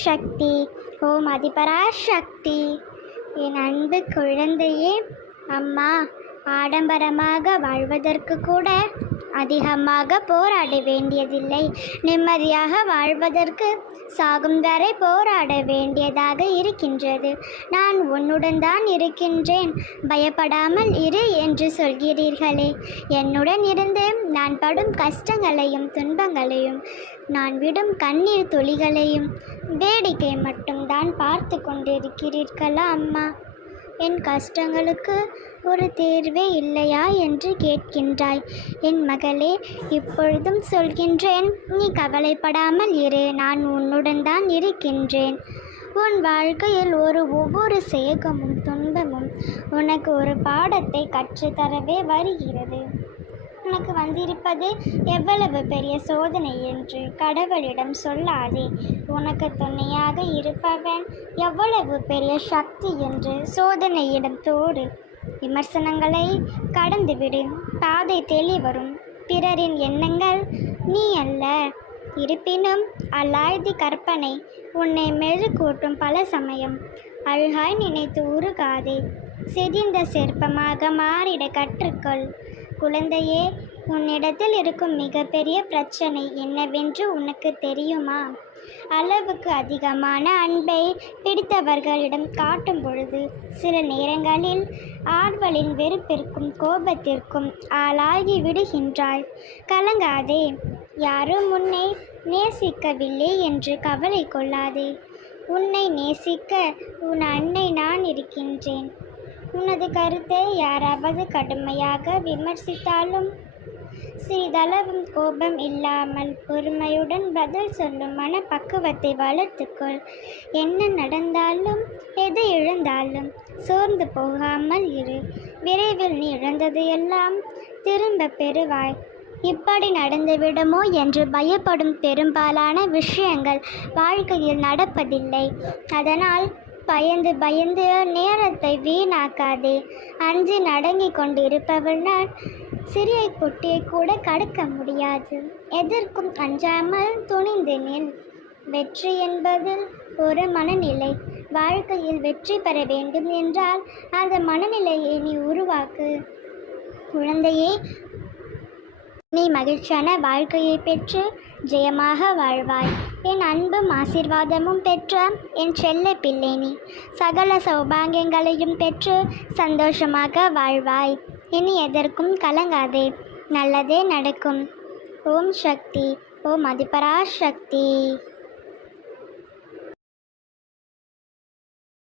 சக்தி, ஓம் அதிபராசக்தி. என் அன்பு குழந்தையே, அம்மா ஆடம்பரமாக வாழ்வதற்கு கூட அதிகமாக போராட வேண்டியதில்லை. நிம்மதியாக வாழ்வதற்கு சாகும் வரை போராட வேண்டியதாக இருக்கின்றது. நான் உன்னுடன் தான் இருக்கின்றேன், பயப்படாமல் இரு என்று சொல்கிறீர்களே. என்னுடன் இருந்து நான் படும் கஷ்டங்களையும் துன்பங்களையும் நான் விடும் கண்ணீர் துளிகளையும் வேடிக்கை மட்டும்தான் பார்த்து கொண்டிருக்கிறீர்களா அம்மா? என் கஷ்டங்களுக்கு ஒரு தேர்வே இல்லையா என்று கேட்கின்றாய். என் மகளே, இப்பொழுதும் சொல்கின்றேன், நீ கவலைப்படாமல் இரு. நான் உன்னுடன் தான் இருக்கின்றேன். உன் வாழ்க்கையில் ஒவ்வொரு சேகமும் துன்பமும் உனக்கு ஒரு பாடத்தை கற்றுத்தரவே வருகிறது. உனக்கு வந்திருப்பது எவ்வளவு பெரிய சோதனை என்று கடவுளிடம் சொல்லாதே. உனக்கு துணையாக இருப்பவன் எவ்வளவு பெரிய சக்தி என்று சோதனையிடம் தோடு. விமர்சனங்களை கடந்துவிடு, பாதை தெளிவரும். பிறரின் எண்ணங்கள் நீ அல்ல. இருப்பினும் அலாய்தி கற்பனை உன்னை மெழுகூட்டும். பல சமயம் அழுகாய் நினைத்து உருகாதே. சிதைந்த சிற்பமாக மாறிட கற்றுக்கொள். குழந்தையே, உன்னிடத்தில் இருக்கும் மிகப்பெரிய பிரச்சனை என்னவென்று உனக்கு தெரியுமா? அளவுக்கு அதிகமான அன்பை பிடித்தவர்களிடம் காட்டும் பொழுது சில நேரங்களில் ஆட்களின் வெறுப்பிற்கும் கோபத்திற்கும் ஆளாகி விடுகின்றாய். கலங்காதே. யாரும் உன்னை நேசிக்கவில்லை என்று கவலை கொள்ளாதே. உன்னை நேசிக்க உன் அன்னை நான் இருக்கின்றேன். உனது கருத்தை யாராவது கடுமையாக விமர்சித்தாலும் சிறிதளவும் கோபம் இல்லாமல் பொறுமையுடன் பதில் சொல்லும் மனப்பக்குவத்தை வளர்த்துக்கொள். என்ன நடந்தாலும் எதை இழந்தாலும் சோர்ந்து போகாமல் இரு. விரைவில் நீ இழந்ததையெல்லாம் திரும்ப பெறுவாய். இப்படி நடந்துவிடுமோ என்று பயப்படும் பெரும்பாலான விஷயங்கள் வாழ்க்கையில் நடப்பதில்லை. அதனால் பயந்து நேரத்தை வீணாக்காதே. அஞ்சு நடுங்கி கொண்டிருப்பவனால் சிறிய குட்டியை கூட கடக்க முடியாது. எதற்கும் அஞ்சாமல் துணிந்து நில். வெற்றி என்பது ஒரு மனநிலை. வாழ்க்கையில் வெற்றி பெற வேண்டும் என்றால் அந்த மனநிலையை நீ உருவாக்கு. குழந்தையே, நீ மகிழ்ச்சியான வாழ்க்கையை பெற்று ஜெயமாக வாழ்வாய். என் அன்பும் ஆசீர்வாதமும் பெற்ற என் செல்ல பிள்ளை நீ. சகல சௌபாகியங்களையும் பெற்று சந்தோஷமாக வாழ்வாய். இனி எதற்கும் கலங்காதே. நல்லதே நடக்கும். ஓம் சக்தி, ஓம் அதிபராசக்தி.